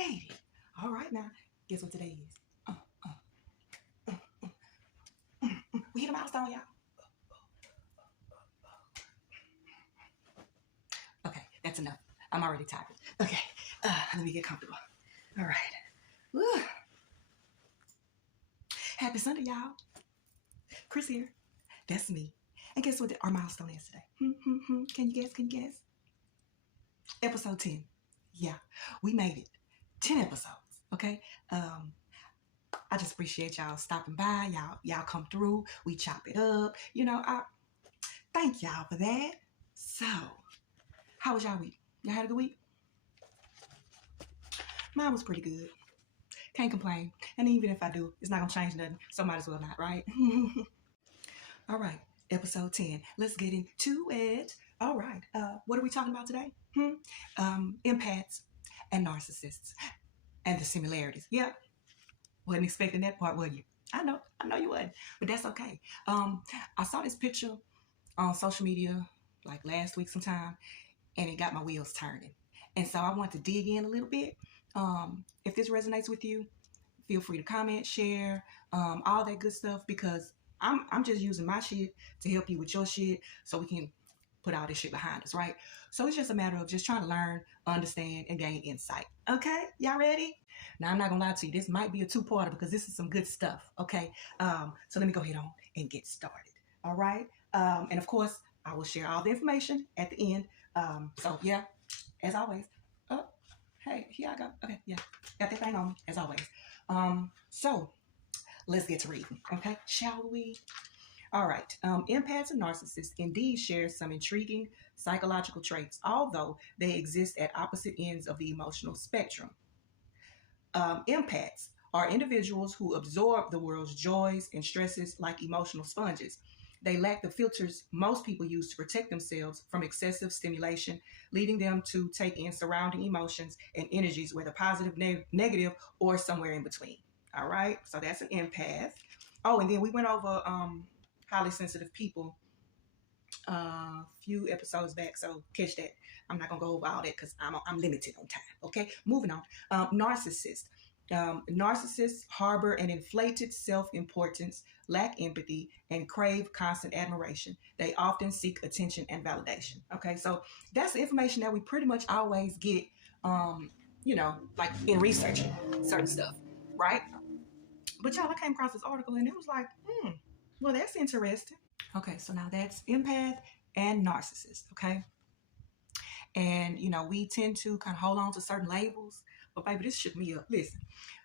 made it. All right, now, guess what today is? We hit a milestone, y'all. Okay, that's enough. I'm already tired. Okay, let me get comfortable. All right. Woo. Happy Sunday, y'all. Chris here. That's me. And guess what our milestone is today? Can you guess? Can you guess? Episode 10. Yeah, we made it. 10 episodes, okay? I just appreciate y'all stopping by. Y'all come through. We chop it up. You know, I thank y'all for that. So, how was y'all week? Y'all had a good week? Mine was pretty good. Can't complain. And even if I do, it's not going to change nothing. So might as well not, right? All right. Episode 10. Let's get into it. All right. What are we talking about today? Empaths and narcissists and the similarities. Yeah. Wasn't expecting that part, were you? I know you wasn't, but that's okay. I saw this picture on social media like last week sometime, and it got my wheels turning. And so I want to dig in a little bit. If this resonates with you, feel free to comment, share, all that good stuff, because I'm just using my shit to help you with your shit so we can put all this shit behind us, right? So it's just a matter of just trying to learn, understand, and gain insight. Okay? Y'all ready? Now, I'm not going to lie to you. This might be a two-parter because this is some good stuff, okay? So let me go ahead on and get started, all right? And, of course, I will share all the information at the end. So, yeah, as always. Oh, hey, here I go. Okay, yeah. Got that thing on me, as always. So let's get to reading, okay? Shall we? All right. Empaths and narcissists indeed share some intriguing psychological traits, although they exist at opposite ends of the emotional spectrum. Empaths are individuals who absorb the world's joys and stresses like emotional sponges. They lack the filters most people use to protect themselves from excessive stimulation, leading them to take in surrounding emotions and energies, whether positive, negative, or somewhere in between. All right. So that's an empath. Oh, and then we went over highly sensitive people a few episodes back, so catch that. I'm not gonna go over all that because I'm limited on time. Okay, moving on. Narcissist. Narcissists harbor an inflated self-importance, lack empathy, and crave constant admiration. They often seek attention and validation. Okay, so that's the information that we pretty much always get, like in researching certain stuff, right? But y'all, I came across this article and it was like, well, that's interesting. Okay, so now that's empath and narcissist, okay? And, we tend to kind of hold on to certain labels, but baby, this shook me up. Listen,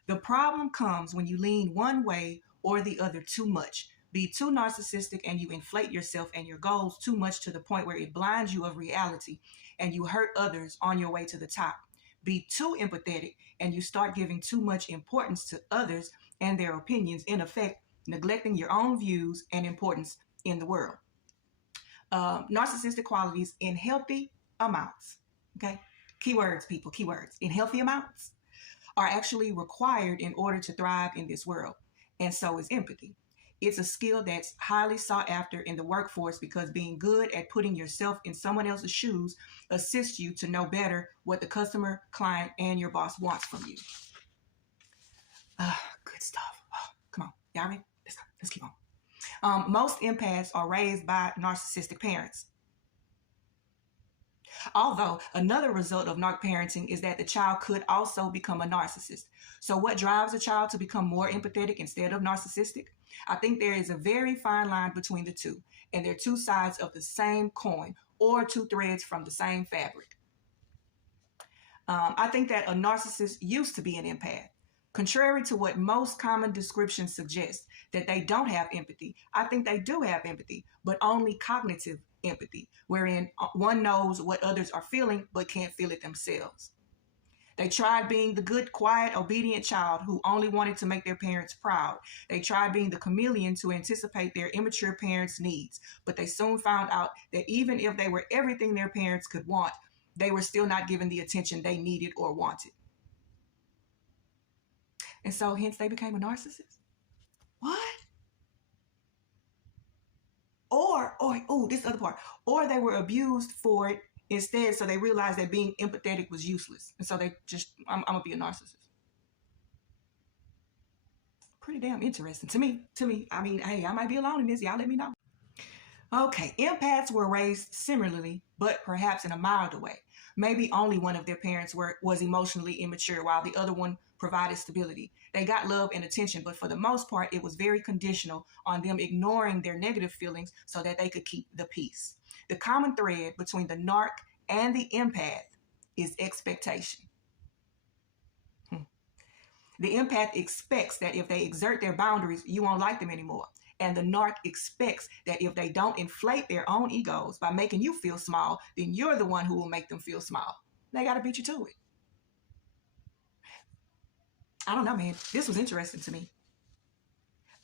the problem comes when you lean one way or the other too much. Be too narcissistic and you inflate yourself and your goals too much to the point where it blinds you of reality and you hurt others on your way to the top. Be too empathetic and you start giving too much importance to others and their opinions, in effect, neglecting your own views and importance in the world. Narcissistic qualities in healthy amounts, okay? Keywords, people, keywords. In healthy amounts are actually required in order to thrive in this world. And so is empathy. It's a skill that's highly sought after in the workforce because being good at putting yourself in someone else's shoes assists you to know better what the customer, client, and your boss wants from you. Good stuff. Oh, come on. Y'all ready? Let's go. Let's keep on. Most empaths are raised by narcissistic parents. Although another result of narc parenting is that the child could also become a narcissist. So what drives a child to become more empathetic instead of narcissistic? I think there is a very fine line between the two, and they're two sides of the same coin or two threads from the same fabric. I think that a narcissist used to be an empath. Contrary to what most common descriptions suggest, that they don't have empathy, I think they do have empathy, but only cognitive empathy, wherein one knows what others are feeling, but can't feel it themselves. They tried being the good, quiet, obedient child who only wanted to make their parents proud. They tried being the chameleon to anticipate their immature parents' needs, but they soon found out that even if they were everything their parents could want, they were still not given the attention they needed or wanted. And so hence they became a narcissist. What? Or this other part. Or they were abused for it Instead, so they realized that being empathetic was useless. And so they just, I'm going to be a narcissist. Pretty damn interesting to me. I mean, hey, I might be alone in this. Y'all let me know. Okay, empaths were raised similarly, but perhaps in a milder way. Maybe only one of their parents was emotionally immature while the other one provided stability. They got love and attention, but for the most part, it was very conditional on them ignoring their negative feelings so that they could keep the peace. The common thread between the narc and the empath is expectation. The empath expects that if they exert their boundaries, you won't like them anymore. And the narc expects that if they don't inflate their own egos by making you feel small, then you're the one who will make them feel small. They got to beat you to it. I don't know, man. This was interesting to me.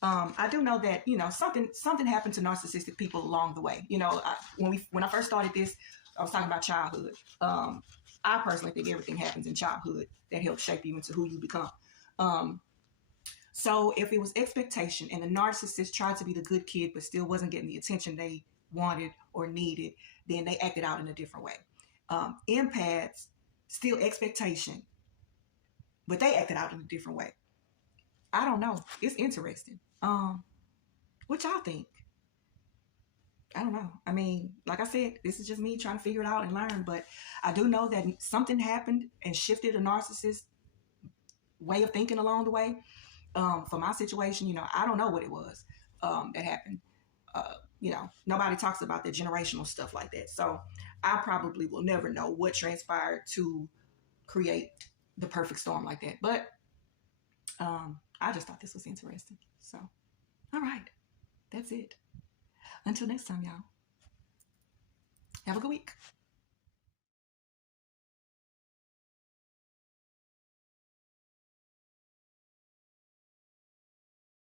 I do know that, you know, something happened to narcissistic people along the way. You know, when I first started this, I was talking about childhood. I personally think everything happens in childhood that helps shape you into who you become. So if it was expectation and the narcissist tried to be the good kid but still wasn't getting the attention they wanted or needed, then they acted out in a different way. Empaths, still expectation, but they acted out in a different way. I don't know. It's interesting. What y'all think? I don't know. I mean, like I said, this is just me trying to figure it out and learn, but I do know that something happened and shifted a narcissist way of thinking along the way. For my situation, you know, I don't know what it was that happened. You know, nobody talks about the generational stuff like that. So I probably will never know what transpired to create the perfect storm like that. But I just thought this was interesting. So, all right, that's it. Until next time, y'all. Have a good week.